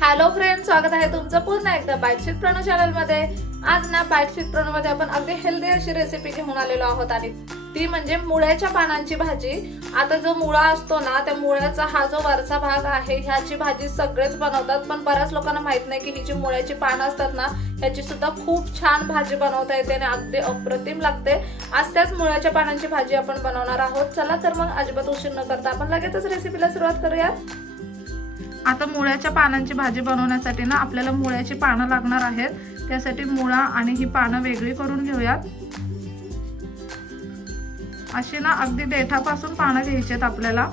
Hello friends, स्वागत आहे तुमचं पुन्हा एकदा बाईट विथ प्रणू चॅनल मध्ये। आज ना बाईट विथ प्रणू मध्ये आपण अगदी हेल्दी अशी रेसिपी घेऊन आलेलो आहोत आणि ती म्हणजे मुळ्याच्या पानांची भाजी। आता जो मुळा असतो ना, त्या मुळ्याचा हा जो वरचा भाग आहे, ह्याची भाजी सगळेच बनवतात, पण बऱ्याच लोकांना माहित नाही की ही जी मुळ्याची पानं असतात ना, ह्याची सुद्धा खूप छान भाजी बनवता येते आणि अगदी अप्रतिम लागते। आज त्याच मुळ्याच्या पानांची भाजी आपण बनवणार आहोत। चला तर मग अजिबात उशीर न करता आपण लगेचच रेसिपीला सुरुवात करूयात। आता मुळ्याच्या पानांची भाजी बनवण्यासाठी ना आपल्याला मुळ्याची पानं लागणार आहेत। त्यासाठी मुळा आणि ही पानं वेगळी करून घेऊयात। अशी ना अगदी देठापासून पानं घ्यायची आहेत आपल्याला।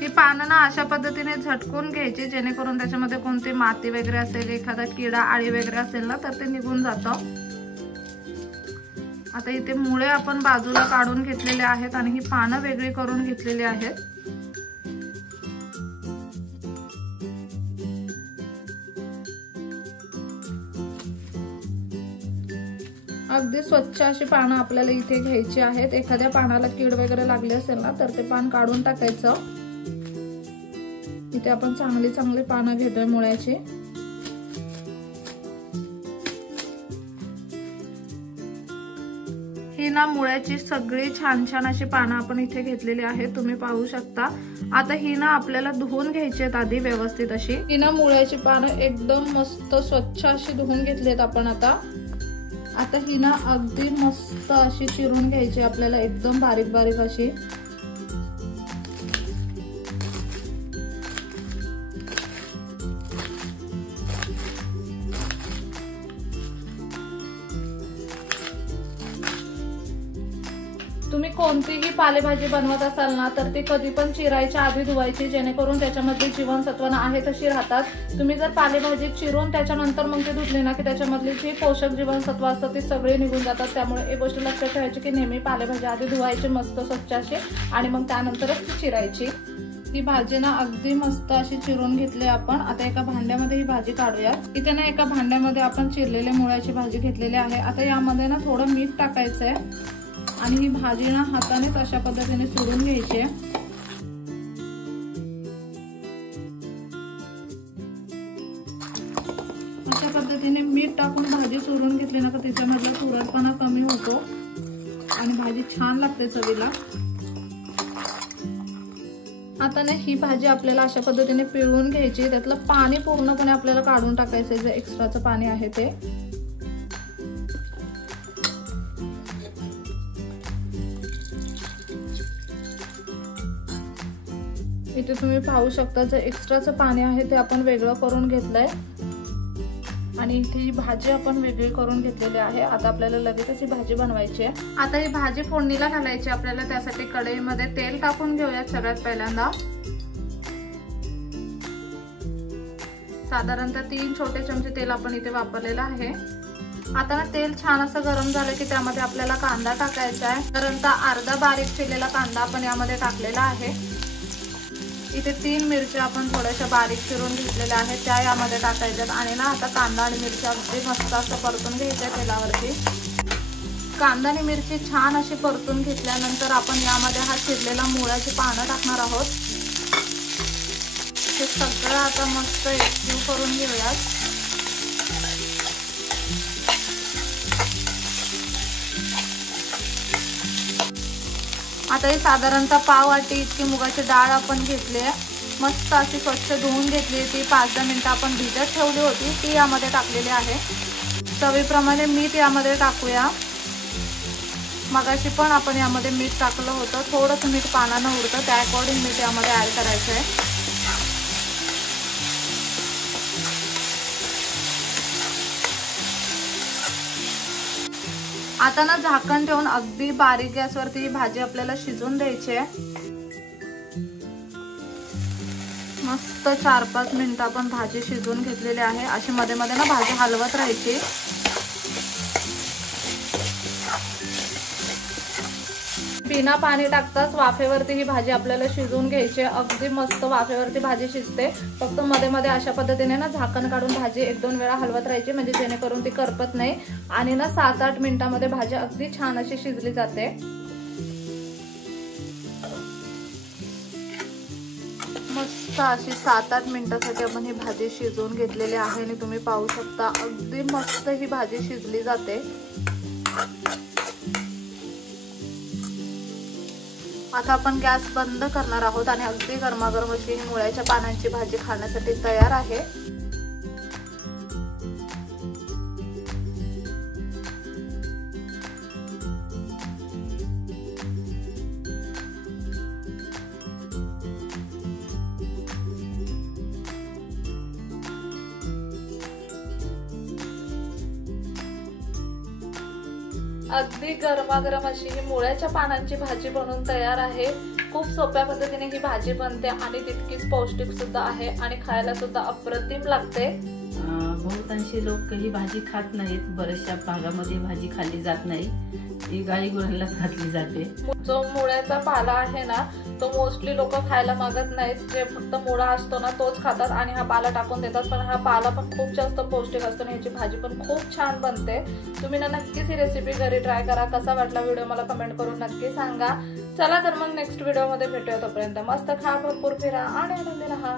ही पानं ना अशा पद्धतीने झटकून घ्यायची, जेणेकरून त्याच्यामध्ये कोणती माती वगैरे असेल, एखादा किडा आळी वगैरे असेल ना, तर ते निघून जातं। आता इथे मुळे आपण बाजूला काढून घेतलेले आहेत आणि ही पानं वेगळी करून घेतलेली आहेत। अगदी स्वच्छ अशी पानं आपल्याला इथे घ्यायची आहेत। एखाद्या पानाला कीड वगैरे लागली असेल ना, तर ते पान काढून टाकायचं। इथे आपण चांगली पानं घेतोय मुळ्याची। ही ना मुळ्याची सगळी छान अशी पानं आपण इथे घेतलेली आहेत, तुम्ही पाहू शकता। आता ही ना आपल्याला धुवून घ्यायची आहेत आधी व्यवस्थित अशी। ही ना मुळ्याची पानं एकदम मस्त स्वच्छ अशी धुवून घेतलीत आपण। आता ही ना अगदी मस्त अशी चिरून घ्यायची आपल्याला, एकदम बारीक बारीक अशी। तुम्ही कोणतीही पालेभाजी बनवत असाल ना, तर ती कधी पण चिरायच्या आधी धुवायची, जेणेकरून त्याच्यामध्ये जीवनसत्व आहे तशी राहतात। तुम्ही जर पालेभाजी चिरून त्याच्यानंतर मग ती धुतली ना, की त्याच्यामधली जी पोषक जीवनसत्व असतात ती सगळी निघून जातात। त्यामुळे एक गोष्ट लक्षात ठेवायची की नेहमी पालेभाजी आधी धुवायची मस्त स्वच्छ अशी, आणि मग त्यानंतरच ती चिरायची। ही भाजी ना अगदी मस्त अशी चिरून घेतली आपण। आता एका भांड्यामध्ये ही भाजी काढूया। इथे ना एका भांड्यामध्ये आपण चिरलेल्या मुळ्याची भाजी घेतलेली आहे। आता यामध्ये ना थोडं मीठ टाकायचंय आणि ही भाजी ना हातानेच अशा पद्धतीने सोडून घ्यायची आहे। अशा पद्धतीने मीठ टाकून भाजी सोडून घेतली ना, तर त्याच्यामधला तुरटपणा कमी होतो आणि भाजी छान लागते चवीला। आता ना ही भाजी आपल्याला अशा पद्धतीने पिळून घ्यायची, त्यातलं पाणी पूर्णपणे आपल्याला काढून टाकायचं, जे एक्स्ट्राचं पाणी आहे ते। इथे तुम्ही पाहू शकता, जे एक्स्ट्राचं पाणी आहे ते आपण वेगळं करून घेतलंय आणि इथे ही भाजी आपण वेगळी करून घेतलेली आहे। आता आपल्याला लगेचच ही भाजी बनवायची आहे। आता ही भाजी फोडणीला घालायची आपल्याला। त्यासाठी कढईमध्ये तेल टाकून घेऊयात सगळ्यात पहिल्यांदा। साधारणतः 3 छोटे चमचे तेल आपण इथे वापरलेलं आहे। आता ना तेल छान असं गरम झालं की त्यामध्ये आपल्याला कांदा टाकायचा आहे। साधारणतः अर्धा बारीक चिरलेला कांदा आपण यामध्ये टाकलेला आहे। इथे 3 मिरच्या आपण थोड्याशा बारीक चिरून घेतलेल्या आहेत, त्या यामध्ये टाकायच्यात। आणि ना आता कांदा आणि मिरची अगदी मस्त असं परतून घ्यायच्या तेलावरती। कांदा आणि मिरची छान अशी परतून घेतल्यानंतर आपण यामध्ये हा चिरलेला मुळ्याची पानं टाकणार आहोत। हे सगळं आता मस्त एकजीव करून घेऊयात। आता ही साधारणतः पाव वाटी इतकी मुगाची डाळ आपण घेतली आहे, मस्त अशी स्वच्छ धुवून घेतली। ती 5-10 मिनिटं आपण भिजत ठेवली होती, ती यामध्ये टाकलेली आहे। चवीप्रमाणे मीठ यामध्ये टाकूया। मगाशी पण आपण यामध्ये मीठ टाकलं होतं, थोडंसं मीठ पानानं उरतं, त्या अकॉर्डिंग मीठ यामध्ये ऍड करायचं आहे। आता ना झाकण ठेवून अगदी बारीक गॅसवरती ही भाजी आपल्याला शिजून द्यायची आहे। मस्त 4-5 मिनिटं आपण भाजी शिजवून घेतलेली आहे। अशी मध्ये मध्ये ना भाजी हलवत राहायची। बिना पाणी टाकताच वाफेवरती ही भाजी आपल्याला शिजवून घ्यायची. अगदी मस्त वाफेवरती भाजी शिजते. फक्त मध्ये मध्ये अशा पद्धतीने ना झाकण काढून भाजी 1-2 वेळा हलवत राहायची, म्हणजे जेणेकरून ती करपत नाही आणि ना 7-8 मिनिटांमध्ये भाजी अगदी छान अशी शिजली जाते. मस्त अशी 7-8 मिनिटांसाठी आपण ही भाजी शिजवून घेतलेली आहे आणि तुम्ही पाहू शकता अगदी मस्त ही भाजी शिजली जाते. आता आपण गॅस बंद करणार आहोत आणि अगदी गरमागरम अशी ही मुळ्याच्या पानांची भाजी खाण्यासाठी तयार आहे. अगदी गरमागरम अशी ही मुळ्याच्या पानांची भाजी बनवून तयार आहे. खूप सोप्या पद्धतीने ही भाजी बनते आणि तितकीच पौष्टिक सुद्धा आहे आणि खायला सुद्धा अप्रतिम लागते. बहुतांशी लोक ही भाजी खात नाहीत. बऱ्याचशा भागामध्ये भाजी खाल्ली जात नाही, ती गाई गुरांनाच घातली जाते. जो मुळ्याचा पाला आहे ना तो मोस्टली लोक खायला मागत नाहीत. जे फक्त मुळा असतो ना तोच खातात आणि हा पाला टाकून देतात. पण हा पाला पण खूप जास्त पौष्टिक असतो आणि ह्याची भाजी पण खूप छान बनते. तुम्ही ना नक्कीच ही रेसिपी घरी ट्राय करा. कसा वाटला व्हिडिओ मला कमेंट करून नक्की सांगा. चला तर मग नेक्स्ट व्हिडिओ मध्ये भेटूया. तोपर्यंत मस्त खा, भरपूर फिरा आणि आनंदी राहा.